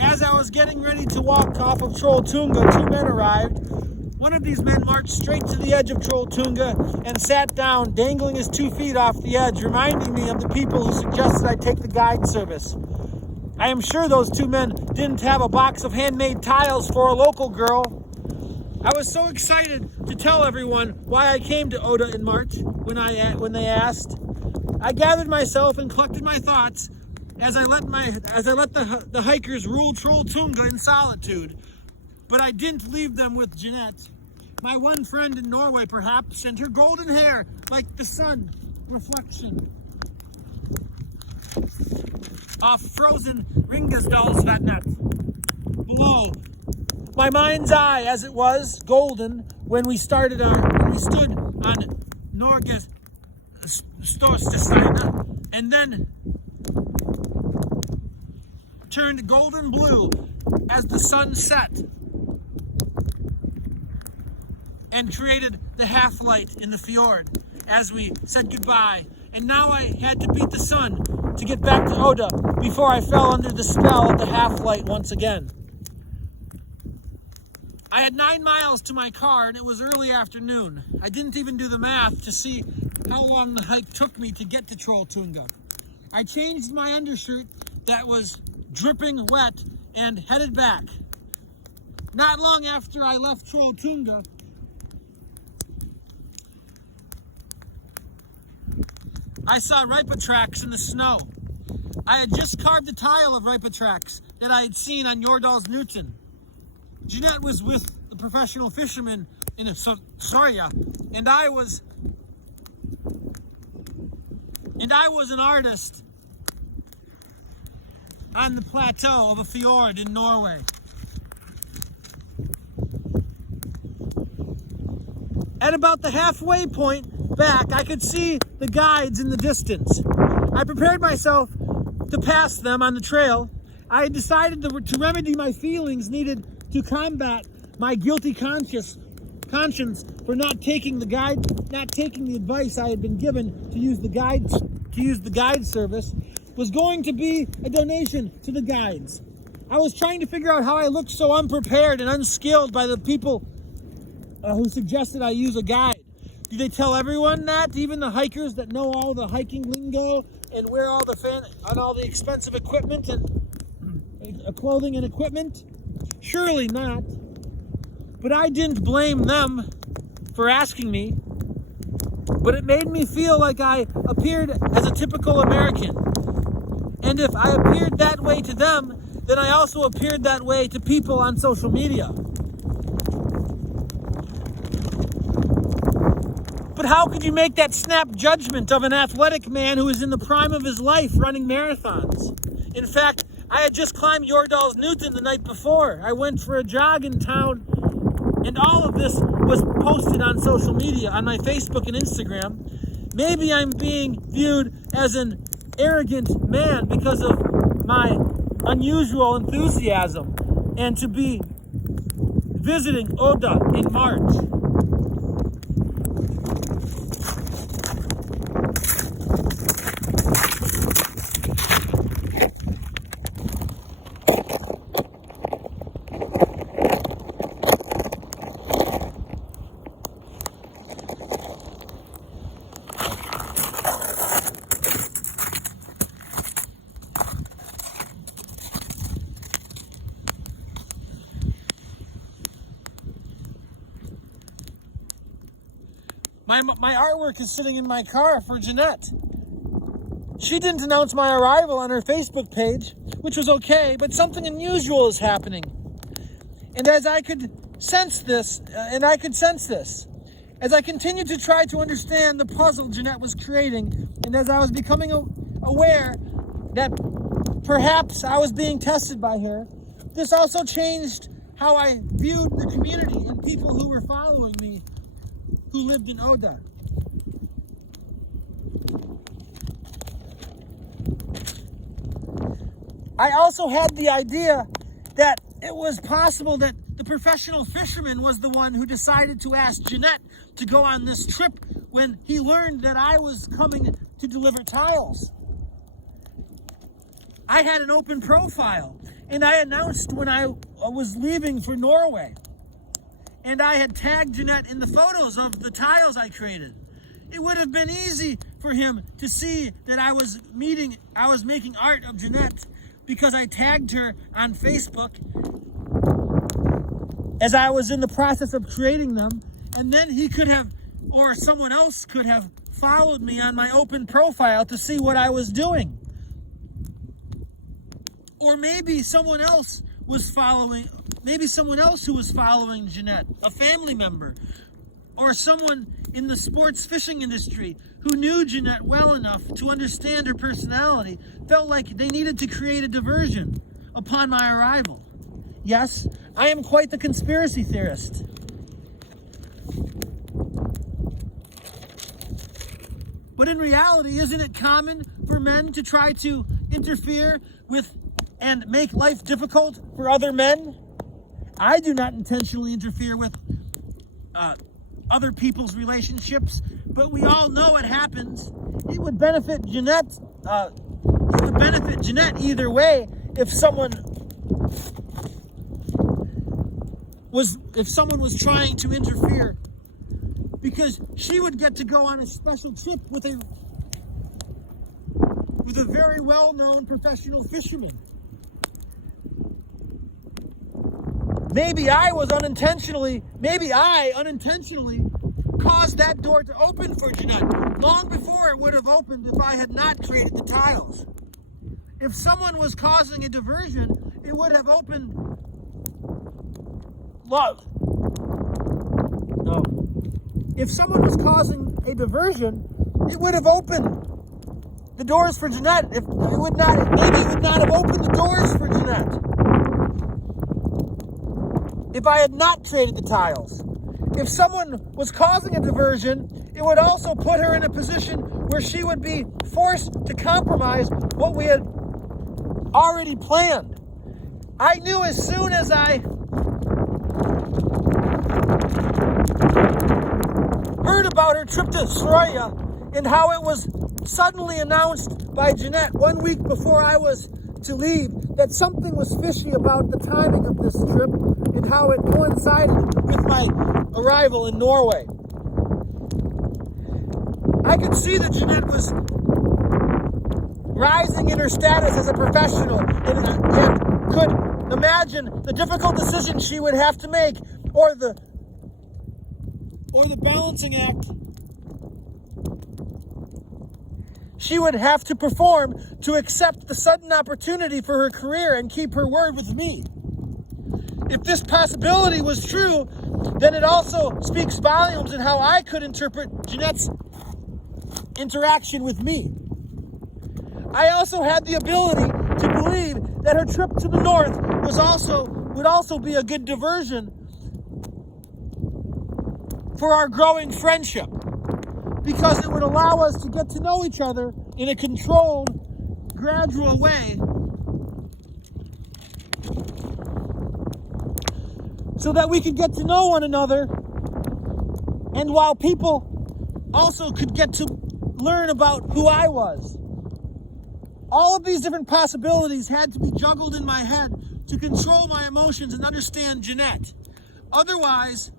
As I was getting ready to walk off of Trolltunga, two men arrived. One of these men marched straight to the edge of Trolltunga and sat down, dangling his 2 feet off the edge, reminding me of the people who suggested I take the guide service. I am sure those 2 men didn't have a box of handmade tiles for a local girl. I was so excited to tell everyone why I came to Oda in March when they asked. I gathered myself and collected my thoughts as I let the hikers rule Trolltunga in solitude. But I didn't leave them with Jeanett, my one friend in Norway perhaps, and her golden hair like the sun reflection off frozen Ringasdalsvatnet. Below, my mind's eye as it was golden when we stood on Norges Storstesteina, and then turned golden blue as the sun set and created the half-light in the fjord as we said goodbye. And now I had to beat the sun to get back to Oda before I fell under the spell of the half-light once again. I had 9 miles to my car and it was early afternoon. I didn't even do the math to see how long the hike took me to get to Trolltunga. I changed my undershirt that was dripping wet and headed back. Not long after I left Trolltunga, I saw ripa tracks in the snow. I had just carved a tile of ripa tracks that I had seen on Jordalsnuten. Jeanett was with the professional fisherman in Soria, and I was an artist on the plateau of a fjord in Norway. At about the halfway point back, I could see the guides in the distance. I prepared myself to pass them on the trail. I had decided to remedy my feelings needed to combat my guilty conscience for not taking the advice I had been given to use the guide service was going to be a donation to the guides. I was trying to figure out how I looked so unprepared and unskilled by the people who suggested I use a guide. Do they tell everyone that, even the hikers that know all the hiking lingo and wear all the expensive equipment and clothing and equipment? Surely not. But I didn't blame them for asking me. But it made me feel like I appeared as a typical American. And if I appeared that way to them, then I also appeared that way to people on social media. But how could you make that snap judgment of an athletic man who is in the prime of his life running marathons? In fact, I had just climbed Jordalsnuten the night before. I went for a jog in town, and all of this was posted on social media, on my Facebook and Instagram. Maybe I'm being viewed as an arrogant man because of my unusual enthusiasm and to be visiting Oda in March. My artwork is sitting in my car for Jeanett. She didn't announce my arrival on her Facebook page, which was okay, but something unusual is happening. And as I could sense this, as I continued to try to understand the puzzle Jeanett was creating, and as I was becoming aware that perhaps I was being tested by her, this also changed how I viewed the community and people who were following me who lived in Oda. I also had the idea that it was possible that the professional fisherman was the one who decided to ask Jeanett to go on this trip when he learned that I was coming to deliver tiles. I had an open profile, and I announced when I was leaving for Norway. And I had tagged Jeanett in the photos of the tiles I created. It would have been easy for him to see that I was making art of Jeanett because I tagged her on Facebook as I was in the process of creating them. And then he could have, or someone else could have, followed me on my open profile to see what I was doing. Or maybe someone else was following, who was following Jeanett, a family member, or someone in the sports fishing industry who knew Jeanett well enough to understand her personality, felt like they needed to create a diversion upon my arrival. Yes, I am quite the conspiracy theorist. But in reality, isn't it common for men to try to interfere with and make life difficult for other men? I do not intentionally interfere with other people's relationships, but we all know it happens. It would benefit Jeanett. Either way if someone was trying to interfere, because she would get to go on a special trip with a very well-known professional fisherman. Maybe I unintentionally caused that door to open for Jeanett long before it would have opened if I had not created the tiles. If someone was causing a diversion, it would have opened If someone was causing a diversion, it would have opened the doors for Jeanett. Maybe it would not have opened the doors for Jeanett if I had not created the tiles. If someone was causing a diversion, it would also put her in a position where she would be forced to compromise what we had already planned. I knew as soon as I heard about her trip to Historien and how it was suddenly announced by Jeanett 1 week before I was to leave that something was fishy about the timing of this trip and how it coincided with my arrival in Norway. I could see that Jeanett was rising in her status as a professional and could imagine the difficult decisions she would have to make, or the balancing act she would have to perform to accept the sudden opportunity for her career and keep her word with me. If this possibility was true, then it also speaks volumes in how I could interpret Jeanett's interaction with me. I also had the ability to believe that her trip to the north would also be a good diversion for our growing friendship, because it would allow us to get to know each other in a controlled, gradual way, so that we could get to know one another, and while people also could get to learn about who I was. All of these different possibilities had to be juggled in my head to control my emotions and understand Jeanett. Otherwise,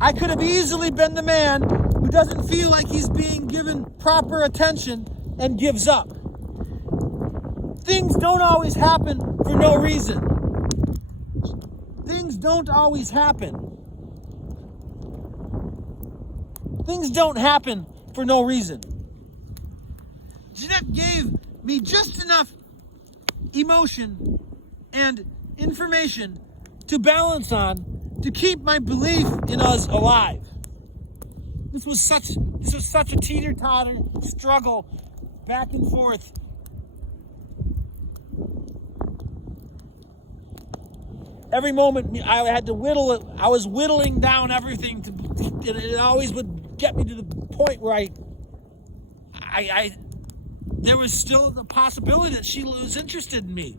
I could have easily been the man who doesn't feel like he's being given proper attention and gives up. Things don't always happen for no reason. Things don't happen for no reason. Jeanett gave me just enough emotion and information to balance on to keep my belief in us alive. This was such a teeter-totter struggle back and forth. Every moment I had to whittle it. I was whittling down everything it always would get me to the point where there was still the possibility that she was interested in me.